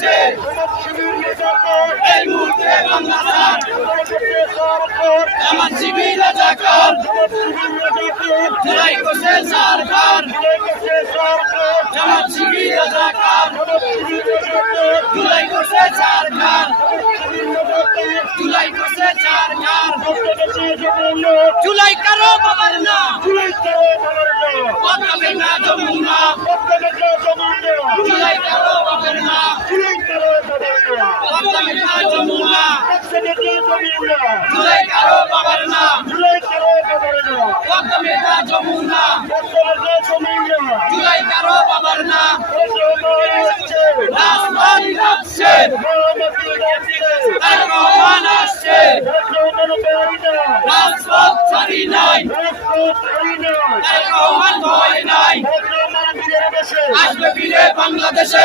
আসছে এই মুহূর্তে বাংলা ছাড় জামাত শিবির রাজাকার জুলাই করছে সরকার জামাত শিবির রাজাকার জুলাই করছে সরকার জুলাই করছে সরকার জুলাই কারো বাবার না পদ্মা না যমুনা জুলাই কারো বাবার না পদ্মা না যমুনা জুলাই কারো বাবার না পদ্মা না যমুনা জুলাই কারো বাবার না রাজবাড়ি যাচ্ছে তার রহমান আসছে রাজপথ ছাড়ি নাই তার রহমান ভয় নাই আসবে ফিরে বাংলাদেশে।